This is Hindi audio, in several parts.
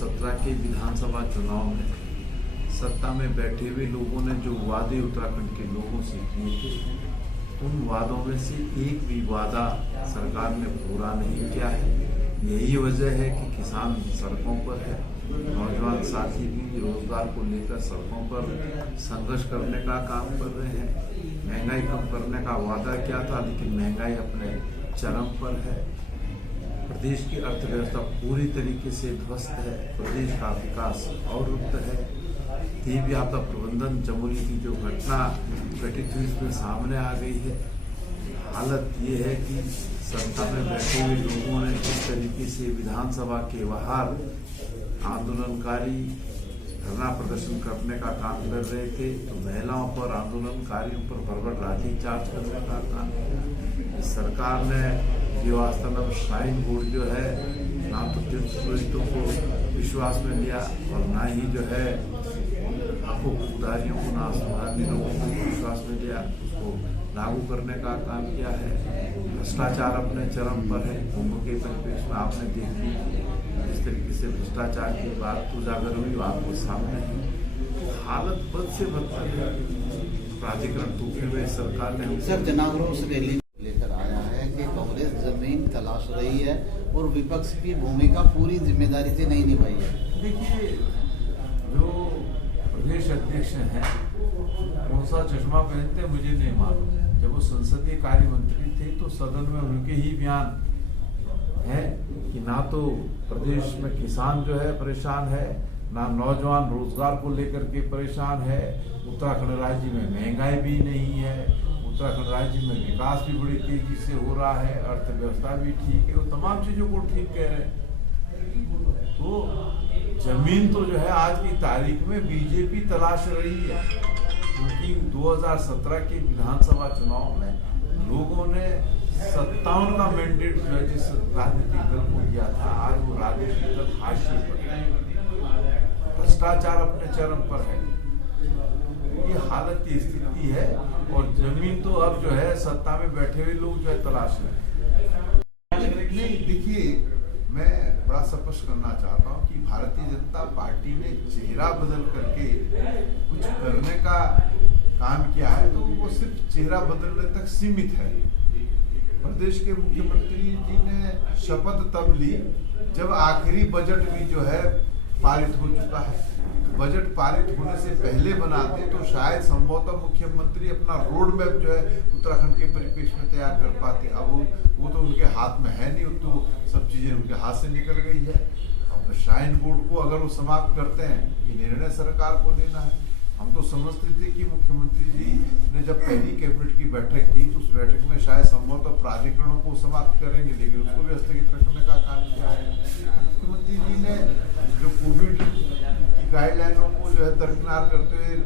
2017 के विधानसभा चुनाव में सत्ता में बैठे हुए लोगों ने जो वादे उत्तराखंड के लोगों से किए थे, उन वादों में से एक भी वादा सरकार ने पूरा नहीं किया है। यही वजह है कि किसान सड़कों पर है, नौजवान साथी भी रोजगार को लेकर सड़कों पर संघर्ष करने का काम कर रहे हैं। महंगाई कम करने का वादा किया था, लेकिन महंगाई अपने चरम पर है। प्रदेश की अर्थव्यवस्था पूरी तरीके से ध्वस्त है। प्रदेश का विकास अवरुद्ध है। देवी आपदा प्रबंधन चमोली की जो घटना घटित हुई उसमें सामने आ गई है। हालत ये है कि सत्ता में बैठे हुए लोगों ने जिस तरीके से विधानसभा के बाहर आंदोलनकारी धरना प्रदर्शन करने का काम कर रहे थे, तो महिलाओं पर, आंदोलनकारियों पर बर्बर लाठीचार्ज करने का काम किया। सरकार ने देवस्थानम श्राइन बोर्ड जो है, ना तो तीर्थ पुरोहितों को विश्वास में लिया और ना ही जो है हकूकदारियों को, ना सामान्य लोगों को विश्वास में लिया, उसको लागू करने का काम किया है। भ्रष्टाचार अपने चरम पर है। कुंभ के परिप्रेक्ष्य में आपने देखी इस तरीके से भ्रष्टाचार की बात उजागर हुई, आपको सामने है। हालत बद से बदतर है। प्राधिकरण टूटे हुए सरकार ने सर जनाक्रोश रैली लेकर आया है कि कांग्रेस जमीन तलाश रही है और विपक्ष की भूमिका पूरी जिम्मेदारी से नहीं निभाई है। देखिए, जो प्रदेश अध्यक्ष हैं कौन सा चश्मा पहनते मुझे नहीं मालूम। जब वो संसदीय कार्य मंत्री थे तो सदन में उनके ही बयान है कि ना तो प्रदेश में किसान जो है परेशान है, ना नौजवान रोजगार को लेकर के परेशान है। उत्तराखंड राज्य में महंगाई भी नहीं है। उत्तराखंड राज्य में विकास भी बड़ी तेजी से हो रहा है, अर्थव्यवस्था भी ठीक है। वो तमाम चीजों को ठीक कह रहे हैं। तो जमीन तो जो है आज की तारीख में बीजेपी तलाश रही है, क्योंकि 2017 के विधानसभा चुनाव में लोगों ने 57 का मैंडेट जो है जिस राजनीतिक दल को दिया था, आज वो राजनीतिक दल हाशिए पर है। भ्रष्टाचार अपने चरम पर है। ये हालत की स्थिति है और जमीन तो अब जो है सत्ता में बैठे हुए लोग जो है तलाश में। देखिए, मैं बड़ा स्पष्ट करना चाहता हूँ कि भारतीय जनता पार्टी ने चेहरा बदल करके कुछ करने का काम किया है, तो वो सिर्फ चेहरा बदलने तक सीमित है। प्रदेश के मुख्यमंत्री जी ने शपथ तब ली जब आखिरी बजट भी जो है पारित हो चुका है। बजट पारित होने से पहले बनाते तो शायद संभवतः मुख्यमंत्री अपना रोड मैप जो है उत्तराखंड के परिप्रेक्ष्य में तैयार कर पाते। अब वो तो उनके हाथ में है नहीं, तो सब चीजें उनके हाथ से निकल गई है। अब श्राइन बोर्ड को अगर वो समाप्त करते हैं, ये निर्णय सरकार को लेना है। हम तो समझते थे कि मुख्यमंत्री जी ने जब पहली कैबिनेट की बैठक की तो उस बैठक में शायद संभवतः प्राधिकरणों को समाप्त करेंगे, लेकिन उसको भी स्थगित रखने का काम किया है। मुख्यमंत्री जी ने जो कोविड की गाइडलाइनों को जो है दरकिनार करते हुए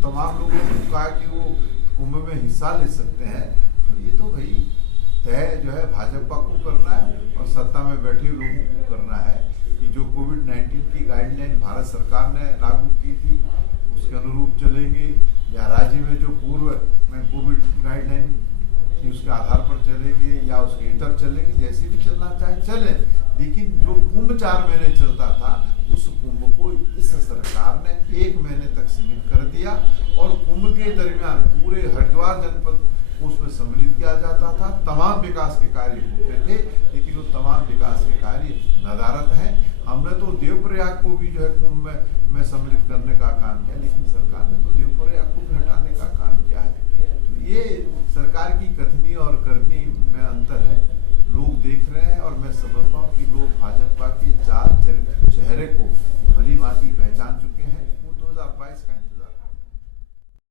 तमाम लोगों को कहा कि वो कुंभ में हिस्सा ले सकते हैं, तो ये तो भाई तय जो है भाजपा को करना है और सत्ता में बैठे लोगों को करना है कि जो कोविड-19 की गाइडलाइन भारत सरकार ने लागू की थी उसके अनुरूप चलेंगे, या राज्य में जो पूर्व में कोविड गाइडलाइन थी उसके आधार पर चलेंगे, या उसके इतर चलेंगे। जैसे भी चलना चाहे चले, लेकिन जो कुंभ 4 महीने चलता था उस कुंभ को इस सरकार ने 1 महीने तक सीमित कर दिया और कुंभ के दरमियान पूरे हरिद्वार जनपद को उसमें सम्मिलित किया जाता था। तमाम विकास के कार्य होते थे, लेकिन वो तमाम विकास के कार्य नदारत हैं। हमने तो देवप्रयाग को भी जो है कुंभ में सम्मिलित करने का काम किया, लेकिन सरकार ने तो देवप्रयाग को भी हटाने का काम किया है। तो ये सरकार की कथनी और करनी में अंतर है। लोग देख रहे हैं और मैं समझता हूँ कि लोग भाजपा के चाल चेहरे को भली भांति पहचान चुके हैं। वो 2022 का